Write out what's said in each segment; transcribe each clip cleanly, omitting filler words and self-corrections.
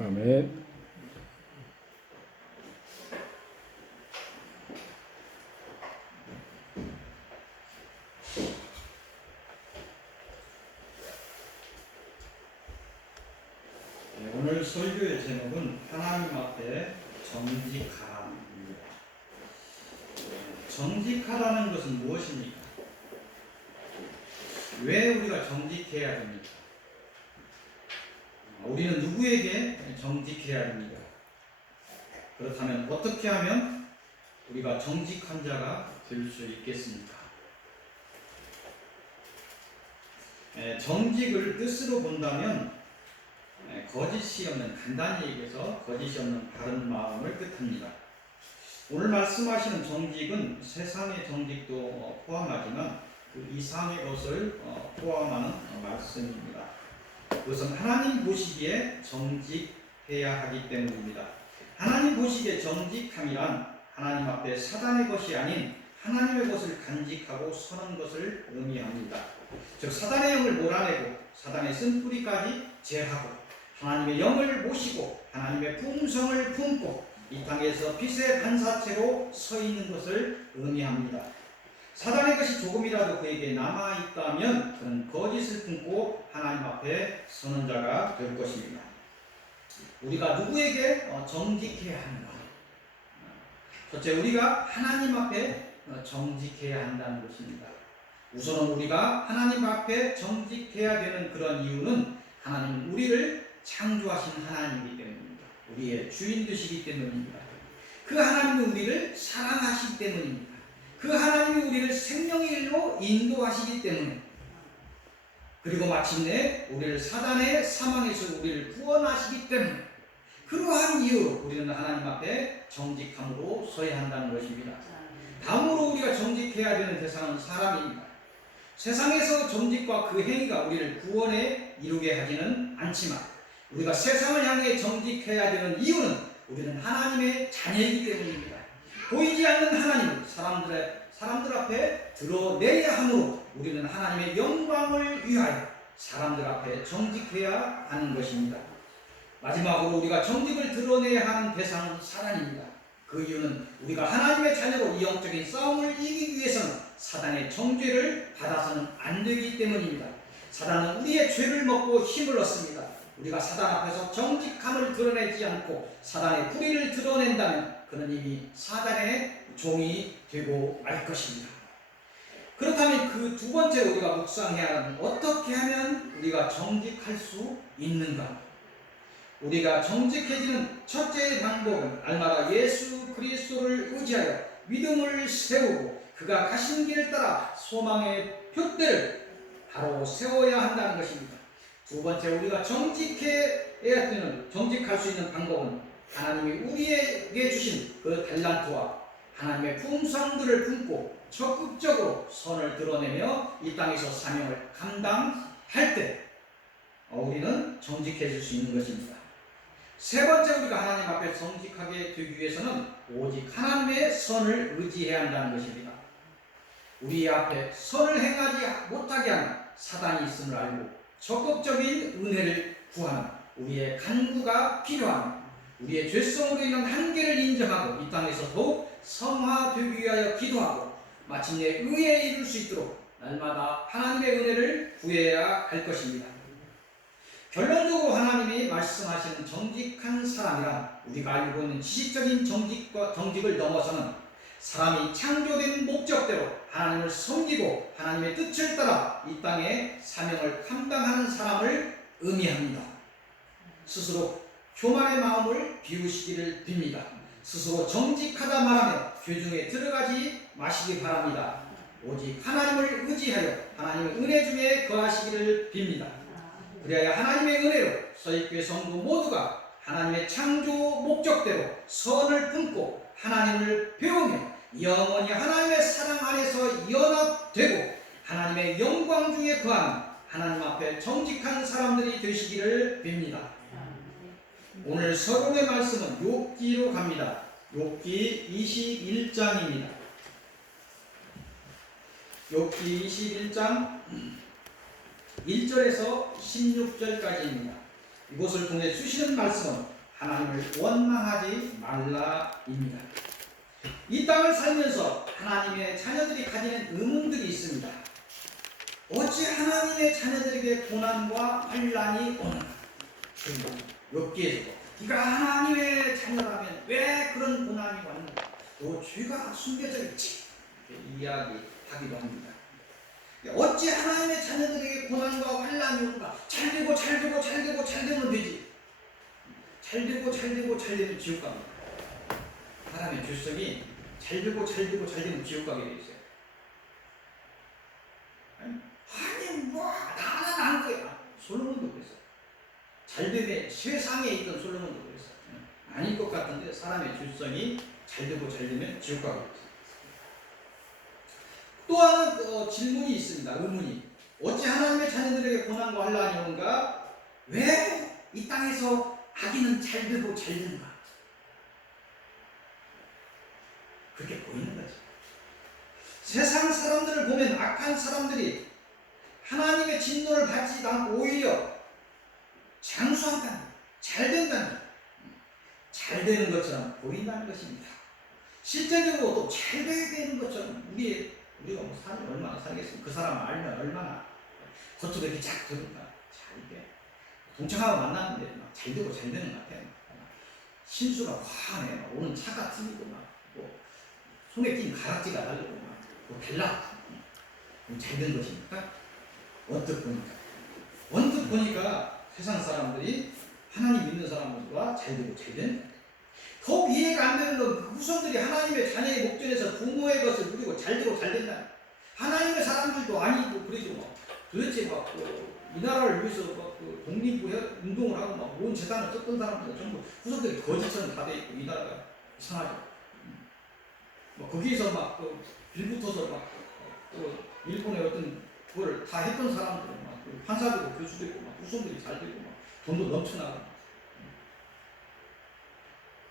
아멘. 오늘 설교의 제목은 하나님 앞에 정직하라입니다. 정직하다는 것은 무엇입니까? 왜 우리가 정직해야 됩니까? 우리는 누구에게 정직해야 됩니까? 그렇다면 어떻게 하면 우리가 정직한 자가 될 수 있겠습니까? 정직을 뜻으로 본다면 거짓이 없는, 간단히 얘기해서 거짓이 없는 바른 마음을 뜻합니다. 오늘 말씀하시는 정직은 세상의 정직도 포함하지만 그 이상의 것을 포함하는 말씀입니다. 그것은 하나님 보시기에 정직해야 하기 때문입니다. 하나님 보시기에 정직함이란 하나님 앞에 사단의 것이 아닌 하나님의 것을 간직하고 서는 것을 의미합니다. 즉 사단의 영을 몰아내고 사단의 쓴뿌리까지 제하고 하나님의 영을 모시고 하나님의 품성을 품고 이 땅에서 빛의 반사체로 서 있는 것을 의미합니다. 사단의 것이 조금이라도 그에게 남아있다면 그는 거짓을 품고 하나님 앞에 서는 자가 될 것입니다. 우리가 누구에게 정직해야 하는가? 첫째, 우리가 하나님 앞에 정직해야 한다는 것입니다. 우선은 우리가 하나님 앞에 정직해야 되는 그런 이유는 하나님은 우리를 창조하신 하나님이기 때문입니다. 우리의 주인 되시기 때문입니다. 그 하나님은 우리를 사랑하시기 때문입니다. 그 하나님이 우리를 생명의 길로 인도하시기 때문에, 그리고 마침내 우리를 사단의 사망에서 우리를 구원하시기 때문에, 그러한 이유로 우리는 하나님 앞에 정직함으로 서야 한다는 것입니다. 다음으로 우리가 정직해야 되는 대상은 사람입니다. 세상에서 정직과 그 행위가 우리를 구원에 이루게 하지는 않지만 우리가 세상을 향해 정직해야 되는 이유는 우리는 하나님의 자녀이기 때문입니다. 보이지 않는 하나님을 사람들 앞에 드러내야 하므로 우리는 하나님의 영광을 위하여 사람들 앞에 정직해야 하는 것입니다. 마지막으로 우리가 정직을 드러내야 하는 대상은 사단입니다. 그 이유는 우리가 하나님의 자녀로 이 영적인 싸움을 이기기 위해서는 사단의 정죄를 받아서는 안 되기 때문입니다. 사단은 우리의 죄를 먹고 힘을 얻습니다. 우리가 사단 앞에서 정직함을 드러내지 않고 사단의 불의를 드러낸다면 그는 이미 사단의 종이 되고 말 것입니다. 그렇다면 그 두 번째로 우리가 묵상해야 하는, 어떻게 하면 우리가 정직할 수 있는가? 우리가 정직해지는 첫째 방법은 날마다 예수 그리스도를 의지하여 믿음을 세우고 그가 가신 길을 따라 소망의 표대를 바로 세워야 한다는 것입니다. 두 번째, 우리가 정직할 수 있는 방법은 하나님이 우리에게 주신 그 달란트와 하나님의 품성들을 품고 적극적으로 선을 드러내며 이 땅에서 사명을 감당할 때 우리는 정직해질 수 있는 것입니다. 세 번째, 우리가 하나님 앞에 정직하게 되기 위해서는 오직 하나님의 선을 의지해야 한다는 것입니다. 우리 앞에 선을 행하지 못하게 하는 사단이 있음을 알고 적극적인 은혜를 구하는 우리의 간구가 필요합니다. 우리의 죄성으로 인한 한계를 인정하고 이 땅에서 더욱 성화되기 위하여 기도하고 마침내 의에 이룰 수 있도록 날마다 하나님의 은혜를 구해야 할 것입니다. 결론적으로 하나님이 말씀하시는 정직한 사람이란 우리가 알고 있는 지식적인 정직을 넘어서는 사람이 창조된 목적대로 하나님을 섬기고 하나님의 뜻을 따라 이 땅에 사명을 감당하는 사람을 의미합니다. 스스로 교만의 마음을 비우시기를 빕니다. 스스로 정직하다 말하며 교중에 들어가지 마시기 바랍니다. 오직 하나님을 의지하여 하나님의 은혜 중에 거하시기를 빕니다. 그래야 하나님의 은혜로 서익교회 성도 모두가 하나님의 창조 목적대로 선을 품고 하나님을 배우며 영원히 하나님의 사랑 안에서 연합되고 하나님의 영광 중에 거하는 하나님 앞에 정직한 사람들이 되시기를 빕니다. 오늘 서론의 말씀은 욥기로 갑니다. 욥기 21장입니다. 욥기 21장 1절에서 16절까지입니다. 이곳을 통해 주시는 말씀은 하나님을 원망하지 말라입니다. 이 땅을 살면서 하나님의 자녀들이 가지는 의문들이 있습니다. 어찌 하나님의 자녀들에게 고난과 환난이 오는가? 욥기에서도 네가 하나님의 자녀라면 왜 그런 고난이 왔는가? 너 죄가 숨겨져 있지? 이렇게 이야기하기도 합니다. 어찌 하나님의 자녀들에게 고난과 환난이 오는가? 잘 되고 잘 되고 잘 되고 잘 되면 되지. 잘 되고 잘 되고 잘 되면 지옥 갑니다. 사람의 죄성이 잘 되고 잘 되고 잘 되면 지옥 가게 돼 있어요. 아니 뭐 나는 안 거야. 솔로몬도 그랬어. 잘 되면 세상에 있던 솔로몬도 그랬어. 아닐 것 같은데 사람의 죄성이 잘 되고 잘 되면 지옥 가게 돼 있어요. 또 하나 질문이 있습니다. 의문이. 어찌 하나님의 자녀들에게 고난과 환난이 오는가? 왜 이 땅에서 악인은 잘 되고 잘 되는가? 그렇게 보이는 거죠. 세상 사람들을 보면 악한 사람들이 하나님의 진노를 받지 않고 오히려 장수한다는, 잘 된다는, 잘 되는 것처럼 보인다는 것입니다. 실제적으로 또 잘 되는 것처럼 우리가 뭐 사람이 얼마나 살겠습니까? 그 사람 알면 얼마나 겉으로 이렇게 쫙 들으니까 잘 돼. 동창하고 만났는데 막 잘 되고 잘 되는 것 같아요. 신수가 화하네. 오는 차가 틀리고 막 손에 낀 가락지가 달리고 막 벨라. 잘 된 것입니까? 언뜻 보니까 세상 사람들이 하나님 믿는 사람들과 잘 되고 잘 된다. 더 이해가 안 되는 건 그 후손들이 하나님의 자녀의 목전에서 부모의 것을 누리고 잘 되고 잘 된다. 하나님의 사람들도 아니고 그러죠. 막 도대체 막 이 나라를 위해서 막 독립 운동을 하고 막 온 재산을 썼던 사람들 전부 후손들이 거짓처럼 다 돼 있고 이 나라가 이상하죠. 막 거기에서 막 빌붙어서 막 일본의 어떤 그걸 다 했던 사람들 막 판사되고 교수되고 막 후손들이 잘 되고 막 돈도 넘쳐나고.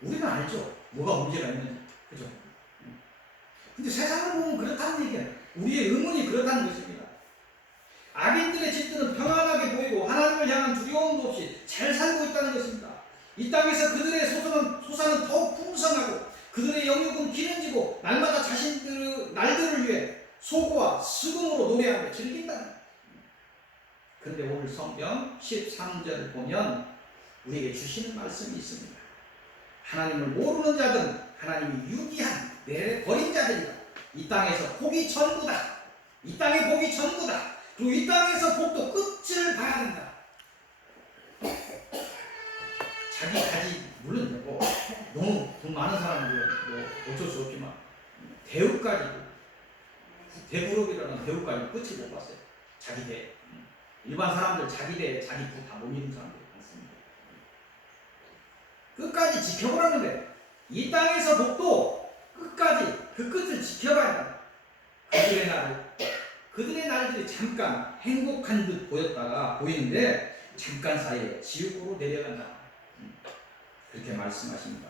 우리는 알죠. 뭐가 문제가 있는지. 그죠? 근데 세상을 보면 그렇다는 얘기야. 우리의 의문이 그렇다는 것입니다. 악인들의 집들은 평안하게 보이고 하나님을 향한 두려움도 없이 잘 살고 있다는 것입니다. 이 땅에서 그들의 소산은 더욱 풍성하고 그들의 영육은 기름지고 날마다 자신들의 날들을 위해 소고와 수금으로 노래하며 즐긴다는. 그런데 오늘 성경 13절을 보면 우리에게 주시는 말씀이 있습니다. 하나님을 모르는 자들은 하나님이 유기한 내버린 자들이다. 이 땅에서 복이 전부다. 이 땅의 복이 전부다. 그리고 이 땅에서 복도 끝을 봐야 된다. 자기 가지 물론 뭐 너무 돈 많은 사람들은 뭐 어쩔 수 없지만 대우까지 대부럽이라는 대우까지 끝을 못 봤어요. 자기 대 일반 사람들 자기 대 자기 부 다 못 이룬 사람들이 많습니다. 끝까지 지켜보라는데 이 땅에서 복도 끝까지 그 끝을 지켜봐야 한다. 그들의 날들이 잠깐 행복한 듯 보이는데 잠깐 사이에 지옥으로 내려간다. 그렇게 말씀하십니다.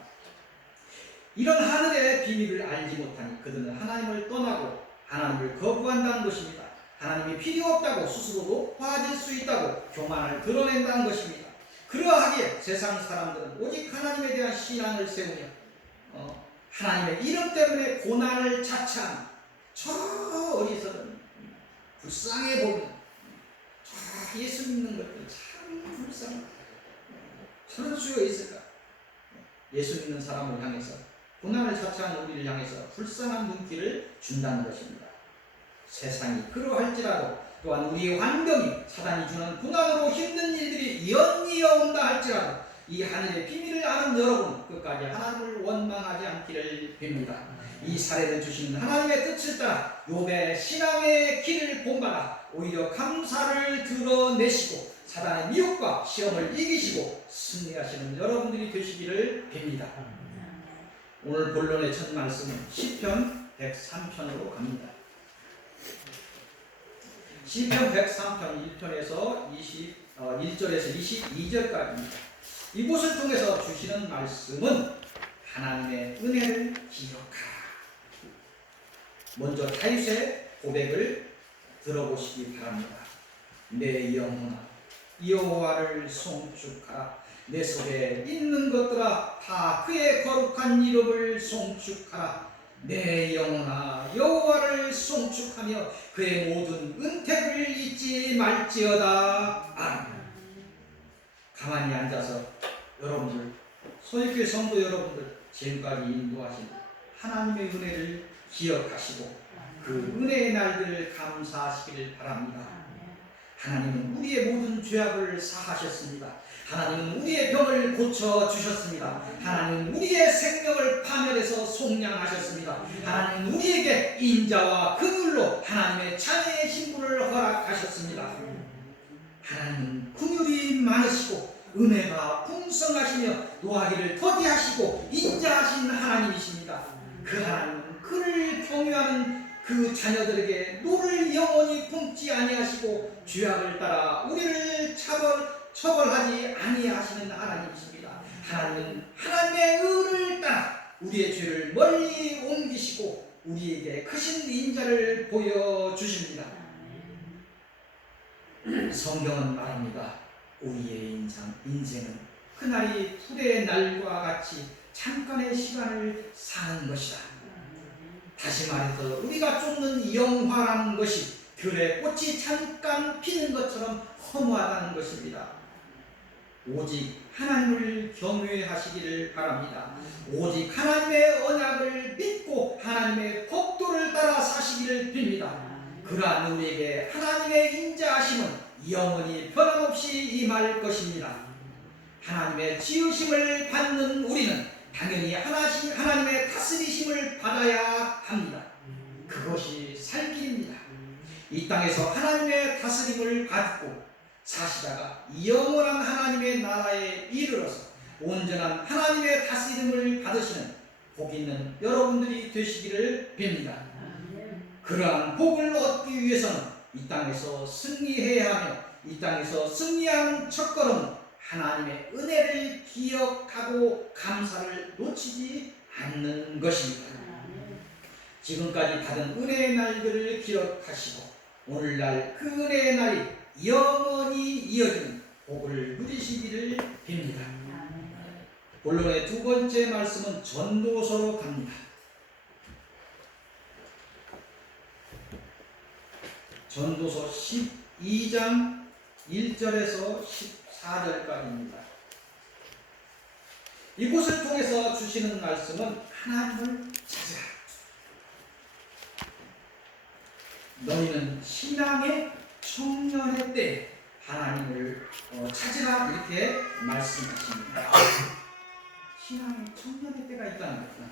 이런 하늘의 비밀을 알지 못하니 그들은 하나님을 떠나고 하나님을 거부한다는 것입니다. 하나님이 필요 없다고 스스로도 화질 수 있다고 교만을 드러낸다는 것입니다. 그러하기에 세상 사람들은 오직 하나님에 대한 신앙을 세우며 하나님의 이름 때문에 고난을 자처하는 저 어리석은 불쌍해 보이는 예수 믿는 것들 참 불쌍해. 저런 수가 있을까? 예수 믿는 사람을 향해서 고난을 자처하는 우리를 향해서 불쌍한 눈길을 준다는 것입니다. 세상이 그러할지라도 또한 우리의 환경이 사단이 주는 고난으로 힘든 일들이 연이어 온다 할지라도 이 하늘의 비밀을 아는 여러분 끝까지 하나님을 원망하지 않기를 빕니다. 이 사례를 주신 하나님의 뜻을 따라 욥의 신앙의 길을 본받아 오히려 감사를 드러내시고 사단의 미혹과 시험을 이기시고 승리하시는 여러분들이 되시기를 빕니다. 오늘 본론의 첫 말씀은 시편 103편으로 갑니다. 시편 103편 1편에서 1절에서 22절까지입니다. 이곳을 통해서 주시는 말씀은 하나님의 은혜를 기억하라. 먼저 다윗의 고백을 들어보시기 바랍니다. 내 영혼아 여호와를 송축하라. 내 속에 있는 것들아 다 그의 거룩한 이름을 송축하라. 내 영혼아 여호와를 송축하며 그의 모든 은택을 잊지 말지어다. 아멘. 가만히 앉아서 여러분들 소유교회 성도 여러분들 지금까지 인도하신 하나님의 은혜를 기억하시고 그 은혜의 날들 감사하시기를 바랍니다. 하나님은 우리의 모든 죄악을 사하셨습니다. 하나님은 우리의 병을 고쳐주셨습니다. 하나님은 우리의 생명을 파멸해서 속량하셨습니다. 하나님은 우리에게 인자와 긍휼로 하나님의 자녀의 신분을 허락하셨습니다. 하나님은 긍휼이 많으시고 은혜가 풍성하시며 노하기를 더디하시고 인자하신 하나님이십니다. 그 하나님은 그를 경외하는 그 자녀들에게 노를 영원히 품지 아니하시고 죄악을 따라 우리를 처벌하지 아니하시는 하나님이십니다. 하나님은 하나님의 의를 따라 우리의 죄를 멀리 옮기시고 우리에게 크신 인자를 보여주십니다. 성경은 말합니다. 우리의 인생은 그날이 풀의 날과 같이 잠깐의 시간을 사는 것이다. 다시 말해서 우리가 쫓는 영화라는 것이 들의 꽃이 잠깐 피는 것처럼 허무하다는 것입니다. 오직 하나님을 경외하시기를 바랍니다. 오직 하나님의 언약을 믿고 하나님의 법도를 따라 사시기를 빕니다. 그러한 우리에게 하나님의 인자하심은 영원히 변함없이 임할 것입니다. 하나님의 지으심을 받는 우리는 당연히 하나님의 다스리심을 받아야 합니다. 그것이 살 길입니다. 이 땅에서 하나님의 다스림을 받고 사시다가 영원한 하나님의 나라에 이르러서 온전한 하나님의 다스림을 받으시는 복 있는 여러분들이 되시기를 빕니다. 그러한 복을 얻기 위해서는 이 땅에서 승리해야 하며 이 땅에서 승리하는 첫걸음은 하나님의 은혜를 기억하고 감사를 놓치지 않는 것입니다. 지금까지 받은 은혜의 날들을 기억하시고 오늘날 그 은혜의 날이 영원히 이어지는 복을 누리시기를 빕니다. 본론의 두 번째 말씀은 전도서로 갑니다. 전도서 12장 1절에서 14절까지입니다. 이곳을 통해서 주시는 말씀은 하나님을 찾으라. 너희는 신앙의 청년의 때 하나님을 찾으라 이렇게 말씀하십니다. 신앙의 청년의 때가 있다는 것은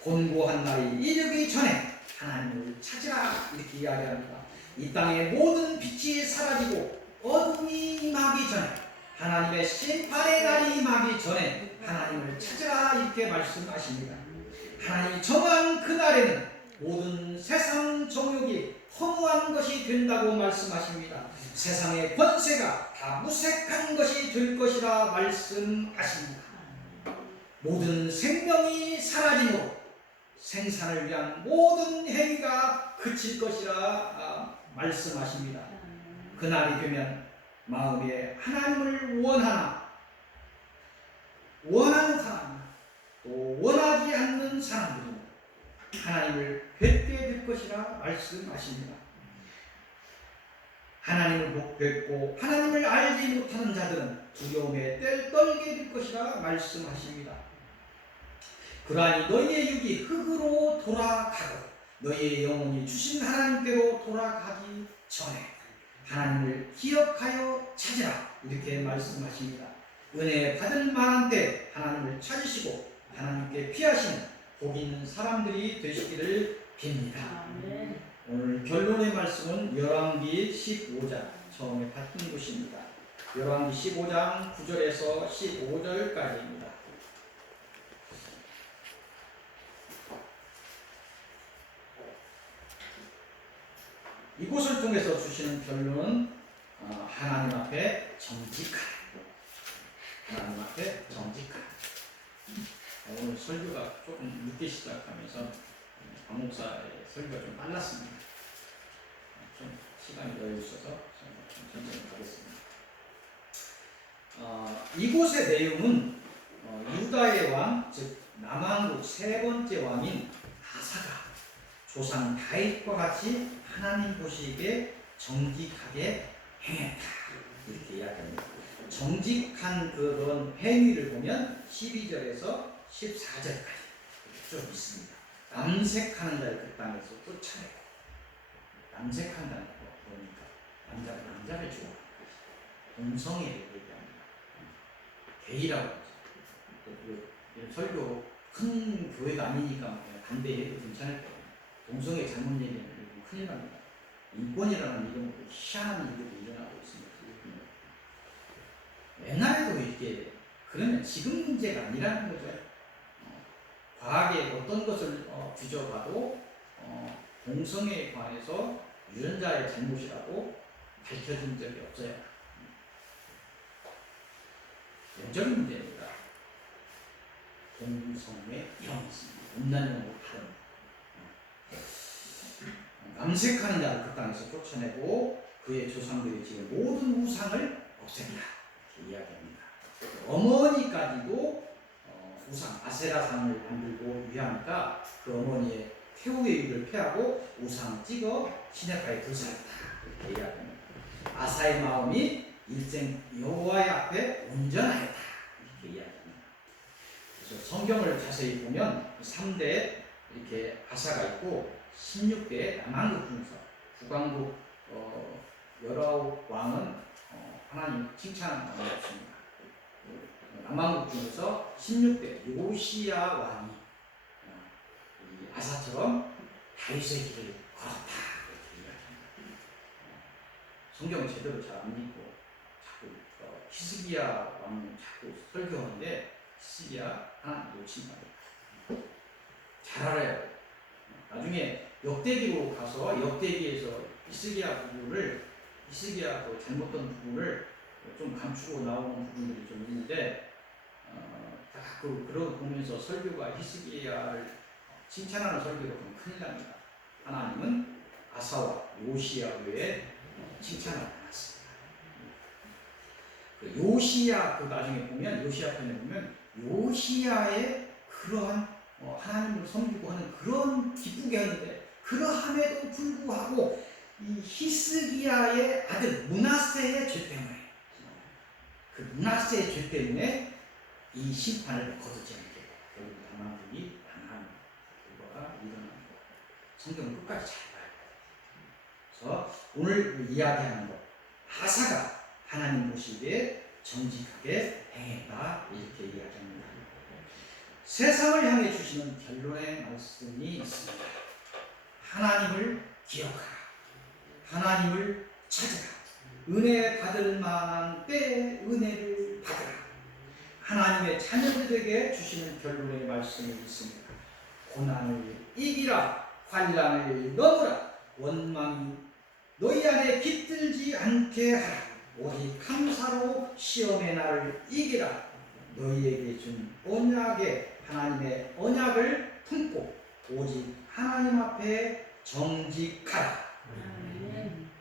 곤고한 날이 이르기 전에 하나님을 찾으라 이렇게 이야기합니다. 이 땅의 모든 빛이 사라지고 어둠이 임하기 전에 하나님의 심판의 날이 임하기 전에 하나님을 찾으라 이렇게 말씀하십니다. 하나님이 정한 그날에는 모든 세상 정욕이 허무한 것이 된다고 말씀하십니다. 세상의 권세가 다 무색한 것이 될 것이라 말씀하십니다. 모든 생명이 사라지므로 생산을 위한 모든 행위가 그칠 것이라 말씀하십니다. 그날이 되면 마음에 하나님을 원하는 사람 또 원하지 않는 사람들은 하나님을 뵙게 될 것이라 말씀하십니다. 하나님을 뵙고 하나님을 알지 못하는 자들은 두려움에 떨게 될 것이라 말씀하십니다. 그러하니 너희의 육이 흙으로 돌아가고 너희의 영혼이 주신 하나님께로 돌아가기 전에 하나님을 기억하여 찾으라 이렇게 말씀하십니다. 은혜 받을 만한 때 하나님을 찾으시고 하나님께 피하시는 복 있는 사람들이 되시기를 빕니다. 오늘 결론의 말씀은 열왕기 15장 처음에 봤던 곳입니다. 열왕기 15장 9절에서 15절까지입니다. 이곳을 통해서 주시는 결론은 하나님 앞에 정직하라. 하나님 앞에 정직하라. 오늘 설교가 조금 늦게 시작하면서 박 목사의 설교가 좀 빨랐습니다. 좀 시간이 여유 있어서 좀 천천히 가겠습니다. 이곳의 내용은 유다의 왕, 즉 남왕국 세 번째 왕인 아사가 조상 다윗과 같이 하나님 보시기에 정직하게 행했다 이렇게 이야기합니다. 정직한 그런 행위를 보면 12절에서 14절까지 쭉 있습니다. 남색하는 자를 그 땅에서 쫓아내고, 남색한다는 거 보니까 남자를 죽어 동성애를 얘기합니다. 게이라고 하죠. 설교 큰 교회가 아니니까 반대해도 괜찮을 거예요. 동성애 잘못 얘기하면 큰일 납니다. 인권이라는 이런 희한한 일들이 일어나고 있습니다. 옛날에도 이렇게 그러면 지금 문제가 아니라는 거죠. 과학의 어떤 것을 뒤져봐도 동성애에 관해서 유전자의 잘못이라고 밝혀진 적이 없어요. 영적인 문제입니다. 동성애 이런 있습니다. 음란용으로 다른 남색하는 자를 그 땅에서 쫓아내고 그의 조상들이 지은 모든 우상을 없앤다 이렇게 이야기합니다. 어머니까지도 우상 아세라상을 만들고 위하니까 그 어머니의 태우의 일을 피하고 우상을 찍어 시내가에 불사했다 이렇게 이야기합니다. 아사의 마음이 일생 여호와의 앞에 온전하였다 이렇게 이야기합니다. 그래서 성경을 자세히 보면 3대 이렇게 아사가 있고 16대 남왕국 중에서 북왕국 19 왕은 하나님 칭찬하는 왕이 없습니다. 남왕국 중에서 16대 요시야 왕이 아사처럼 다윗의 길을 걸었다 이렇게 이야기합니다. 성경을 제대로 잘 안 믿고 자꾸 히스기야 왕은 자꾸 설교하는데 히스기야 하나님 놓친 말이에요. 잘 알아야 돼요. 나중에 역대기로 가서 역대기에서 히스기야 그 잘못된 부분을 좀 감추고 나오는 부분들이 좀 있는데 그러고 보면서 설교가 히스기야를 칭찬하는 설교로 보면 큰일 납니다. 하나님은 아사와 요시야 외에 칭찬을 안 했습니다. 요시야 그 나중에 보면 요시야 편에 보면 요시야의 그러한 하나님을 섬기고 하는 그런 기쁘게 하는데 그러함에도 불구하고 이 히스기야의 아들 므낫세의 죄 때문에 그 므낫세의 죄 때문에 이 심판을 거두지 않게 결국 남왕국이 망하는 결과가 일어나는 것. 성경은 끝까지 잘 봐야 돼요. 그래서 오늘 이야기하는 것 아사가 하나님 보시기에 정직하게 행했다 이렇게 이야기합니다. 세상을 향해 주시는 결론의 말씀이 있습니다. 하나님을 기억하라. 하나님을 찾으라. 은혜 받을 만한 때에 은혜를 받으라. 하나님의 자녀들에게 주시는 결론의 말씀이 있습니다. 고난을 이기라. 환난을 넘으라. 원망이 너희 안에 깃들지 않게 하라. 오직 감사로 시험의 날을 이기라. 너희에게 준 언약의 하나님의 언약을 품고 오직 하나님 앞에 정직하라.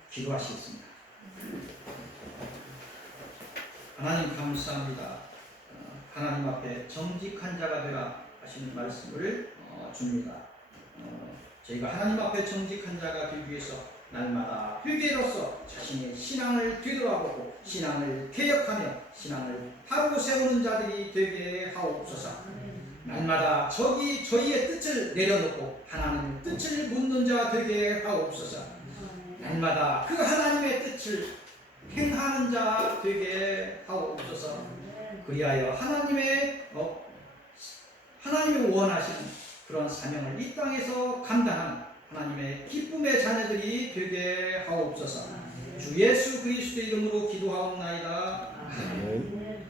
기도하시겠습니다. 하나님 감사합니다. 하나님 앞에 정직한 자가 되라 하시는 말씀을 줍니다. 저희가 하나님 앞에 정직한 자가 되기 위해서 날마다 회개로서 자신의 신앙을 되돌아보고 신앙을 개혁하며 신앙을 바로 세우는 자들이 되게 하옵소서. 날마다 저희의 뜻을 내려놓고 하나님의 뜻을 묻는 자 되게 하옵소서. 날마다 그 하나님의 뜻을 행하는 자 되게 하옵소서. 그리하여 하나님의 원하시는 그런 사명을 이 땅에서 감당한 하나님의 기쁨의 자녀들이 되게 하옵소서. 주 예수 그리스도의 이름으로 기도하옵나이다. 아멘.